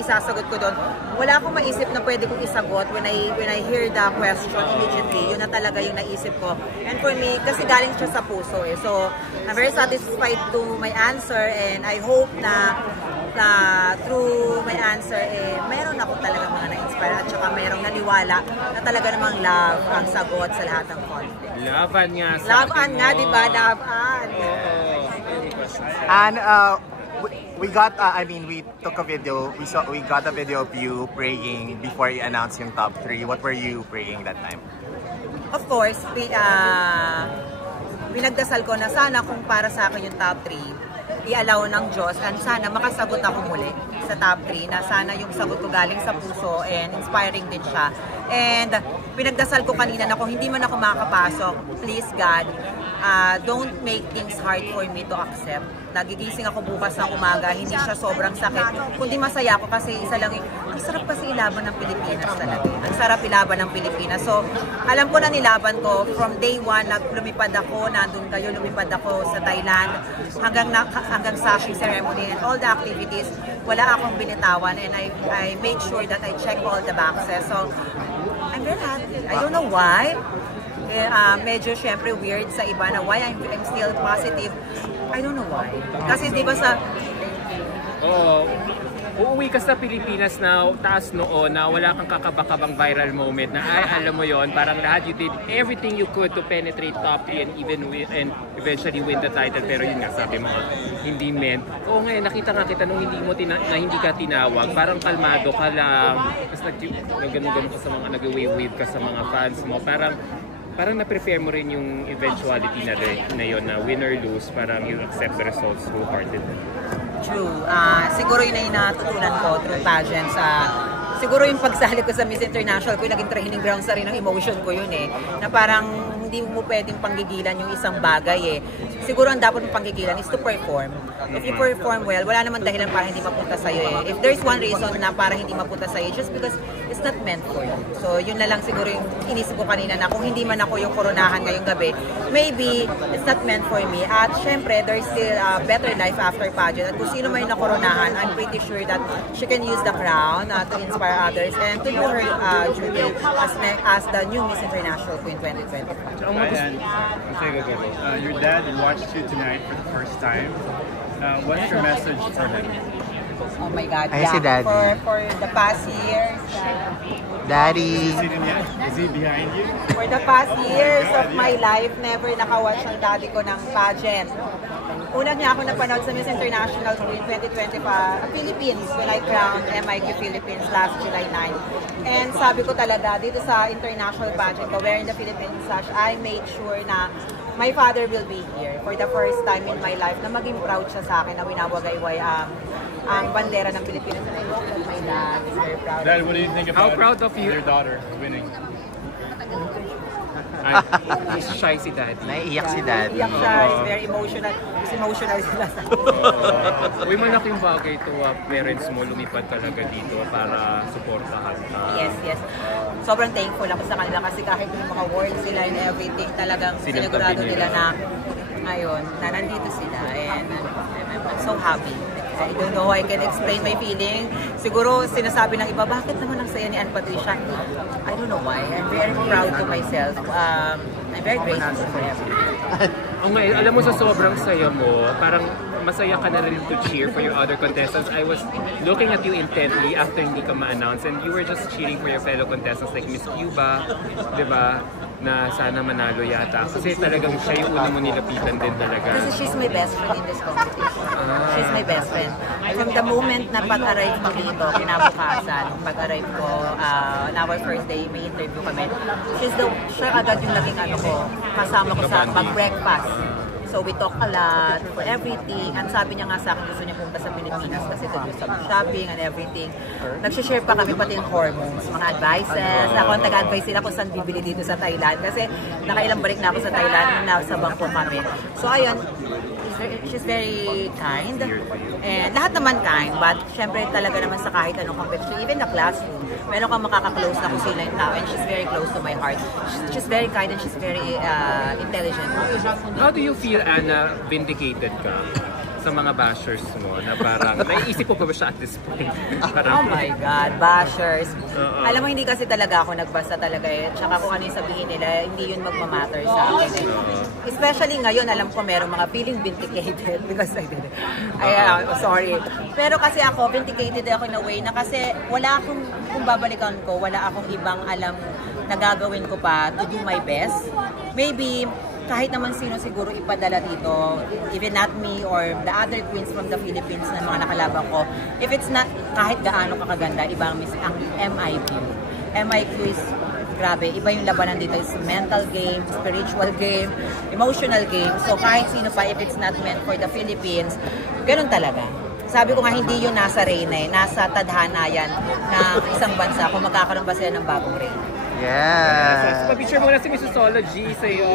isasagot ko doon. Wala akong maisip na pwede kong isagot when I hear the question immediately. Yun na talaga yung naisip ko. And for me, kasi galing siya sa puso eh. So, I'm very satisfied to my answer and I hope na through my answer, meron ako talaga mga na-inspire at saka merong naniwala na talaga namang love ang sagot sa lahat ng conflict. Laban nga sa Laban nga, di ba? Laban. And we got, we took a video, we got a video of you praying before you announced yung top 3. What were you praying that time? Of course, pinagdasal ko na sana kung para sa akin yung top 3, i-allow ng Diyos and sana makasagot ako muli sa top 3 na sana yung sagot ko galing sa puso and inspiring din siya. And pinagdasal ko kanina na kung hindi man ako makakapasok, please God, don't make things hard for me to accept. Nagigising ako bukas ng umaga, hindi siya sobrang sakit, kundi masaya ako kasi isa lang ang sarap kasi ilaban ng Pilipinas talaga. Ang sarap ilaban ng Pilipinas. So, alam ko na nilaban ko from day 1, lumipad ako, nandun kayo, lumipad ako sa Thailand, hanggang sashing ceremony and all the activities, wala akong binitawan and I made sure that I check all the boxes. So, I'm very happy. I don't know why. Medyo syempre weird sa iba na why I'm still positive. I don't know why. Kasi di ba sa... Uuwi ka sa Pilipinas na taas noon na wala kang kakabakabang viral moment na ay alam mo yon, parang lahat you did everything you could to penetrate top 3 and eventually win the title, pero yun nga sabi mo hindi meant. Oo nga, nakita nga kita nung hindi ka tinawag, parang kalmado ka lang, tapos nag-ganun ka sa mga nag-wave ka sa mga fans mo, parang na-prepare mo rin yung eventuality na yun na win or lose, parang you accept the results wholeheartedly. True. Siguro yun ay natutunan ko through pageants. Siguro yung pagsali ko sa Miss International ko, yung naging training ground sa rin ng emotion ko yun eh. Na parang hindi mo pwedeng panggigilan yung isang bagay eh. Siguro ang dapat mong panggigilan is to perform. If you perform well, wala naman dahilan para hindi mapunta sa'yo eh. If there's one reason na para hindi mapunta sa'yo, just because it's not meant for you. So yun na lang siguro yung inisip ko kanina na kung hindi man ako yung koronahan ngayong gabi, maybe it's not meant for me. At syempre, there's still a better life after pageant. At kung sino man yung nakoronahan, I'm pretty sure that she can use the crown to inspire others and to do her duty as the new Miss International Queen 2025. Your dad watched you tonight for the first time. What's your message for him? Oh my God, I see Daddy. For the past years. Daddy! Is he behind you? For the past years of my life, never nakawatch ang daddy ko ng pageant. Una niya ako napanood sa Miss International Queen 2025 Philippines when I crowned MIQ Philippines last July 9. And sabi ko talaga, dito sa international pageant ko, where in the Philippines sash, I made sure na my father will be here for the first time in my life na maging proud siya sa akin na winawagayway ang bandera ng Pilipinas. And I hope that my dad is very proud. Dad, what do you think about How proud of you? your daughter winning? He's shy si Daddy. Naiiyak si Daddy. Iyak siya, he's very emotional. He's emotional sila sa Uy, malaking bagay to parents mo lumipad talaga dito para supportahan ka. Yes. Sobrang thankful ako sa kanila kasi kahit yung mga words sila and everything, talagang sinigurado nila na ngayon, na nandito sila. And I'm so happy. I don't know how I can explain my feeling. Siguro sinasabi ng iba, bakit naman ang saya ni Ann Patricia? I don't know why. I'm very proud to myself. I'm very grateful for everything. Alam mo sa sobrang saya mo, parang masaya ka na rin to cheer for your other contestants. I was looking at you intently after hindi ka ma-announce and you were just cheering for your fellow contestants like Miss Cuba, di ba? Na sana manalo yata. Kasi talagang siya yung una mo nilapitan din talaga. Kasi she's my best friend in this competition. She's my best friend. From the moment na pag-arrive ko dito, kinabukasan, pag-arrive ko, on our first day, may interview kami. Siya agad yung naging kasama ko sa mag-breakfast. So we talk a lot for everything. And sabi niya nga sa akin, gusto niya pumunta sa Pilipinas kasi to do some shopping and everything. Nag-share pa kami pati yung hormones, mga advices. Ako ang taga-advise sila kung saan bibili dito sa Thailand. Kasi nakailang balik na ako sa Thailand, nasa Bangkok kami. So ayun, she's very kind. And lahat naman kind, but syempre talaga naman sa kahit anong competition, even the classroom, meron kang makaka-close na kung sila yung tao and she's very close to my heart. She's very kind and she's very intelligent. How do you feel, Anna, vindicated ka? sa mga bashers mo na parang naiisip mo pa ba siya at this point? Oh my God, bashers. Alam mo, hindi kasi talaga ako nagbasa talaga eh. Tsaka kung ano yung sabihin nila, hindi yun magmamatter sa akin eh. Especially ngayon, alam ko merong mga feeling vindicated because I did it. Sorry. Pero kasi ako, vindicated ako in a way na kasi wala akong, kung babalikan ko, wala akong ibang alam na gagawin ko pa to do my best. Maybe, kahit naman sino siguro ipadala dito, even not me or the other queens from the Philippines na mga nakalaban ko, if it's not kahit gaano kakaganda, iba ang MIQ. MIQ is, grabe, iba yung labanan dito is mental game, spiritual game, emotional game. So kahit sino pa, if it's not meant for the Philippines, ganun talaga. Sabi ko nga, hindi yun nasa Reyna eh, nasa tadhana yan ng isang bansa kung magkakaroon ba sila ng bagong Reyna. Yes. Pa-picture muna si Missology sa'yo.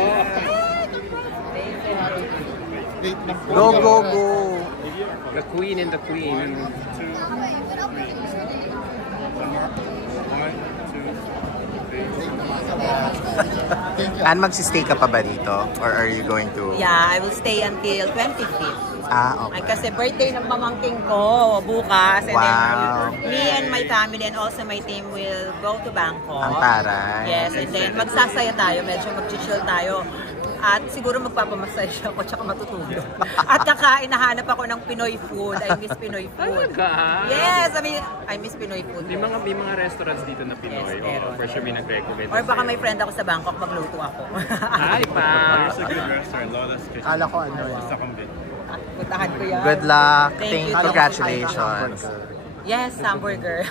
Go, go, go. The queen and the queen. And magsistay ka pa ba dito? Or are you going to... Yeah, I will stay until 25th. Okay. Ay, kasi birthday ng pamangking ko bukas. And Wow. then me and my family and also my team will go to Bangkok. Ang taray. Yes, and then magsasaya tayo, medyo mag-chill tayo. At siguro magpapamassage ako tsaka matutulog. At kakain, nahanap ako ng Pinoy food. I miss Pinoy food. Talaga? Yes, I miss Pinoy food. May mga restaurants dito na Pinoy. Yes, meron. For sure may nag-recommend. Or baka may friend ako sa Bangkok, magluto ako. Hi, pa! There's a good restaurant, Lola's Kitchen. Kala ko ano yan. Sa Kambi. Puntahan ko yan. Good luck. Thank you. Congratulations. Yes, hamburger.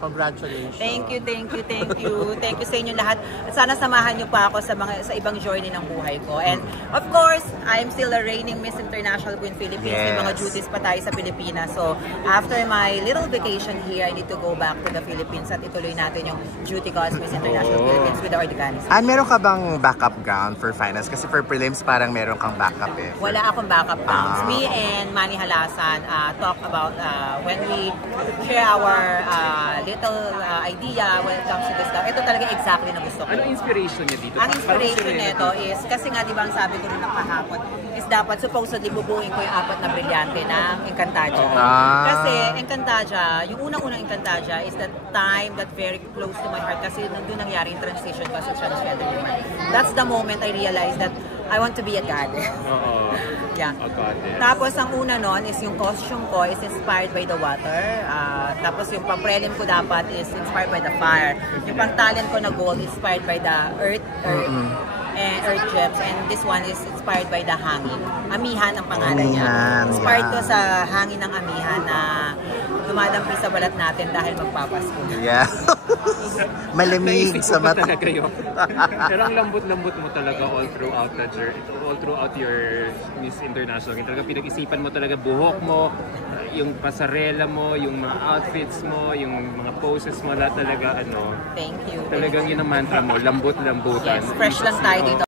Congratulations. Thank you, thank you, thank you. Thank you sa inyo lahat. At sana samahan niyo pa ako sa ibang journey ng buhay ko. And of course, I'm still a reigning Miss International Queen Philippines. May mga Yes. duties pa tayo sa Pilipinas. So, after my little vacation here, I need to go back to the Philippines at ituloy natin yung duty ko as Miss International Philippines with the organization. And meron ka bang backup gown for finals? Kasi for prelims parang meron kang backup eh. Wala akong backup gowns. Me and Manny Halasan talk about when we share our little idea when it comes to this gown. Ito talaga exactly na gusto ko. Ano inspiration niya dito? Ang inspiration nito is, kasi nga diba ang sabi ko nung nakahapon, is dapat supposedly bubuin ko yung 4 na brilyante ng Encantadia. Kasi Encantadia, yung unang-unang Encantadia is the time that very close to my heart kasi nandun nangyari yung transition ko sa transgender woman. That's the moment I realized that I want to be a goddess. Oo. Yeah. A goddess. Tapos ang una nun is yung costume ko is inspired by the water. Tapos yung pang-prelim ko dapat is inspired by the fire. Yung pang-talent ko na gold is inspired by the earth and earth gems. And this one is inspired by the hangin. Amihan ang pangalan niya. Amihan, Inspired ko yeah. sa hangin ng amihan na dumadampi sa balat natin dahil magpapasko. Yeah. Malamig Naisip sa ko ba mata. talaga yun? Pero ang lambot-lambot mo talaga all throughout the journey, all throughout your Miss International. Talaga pinag-isipan mo talaga buhok mo, yung pasarela mo, yung mga outfits mo, yung mga poses mo, lahat talaga ano. Thank you. Talagang yun ang mantra mo, lambot-lambutan. Yes, fresh lang tayo dito.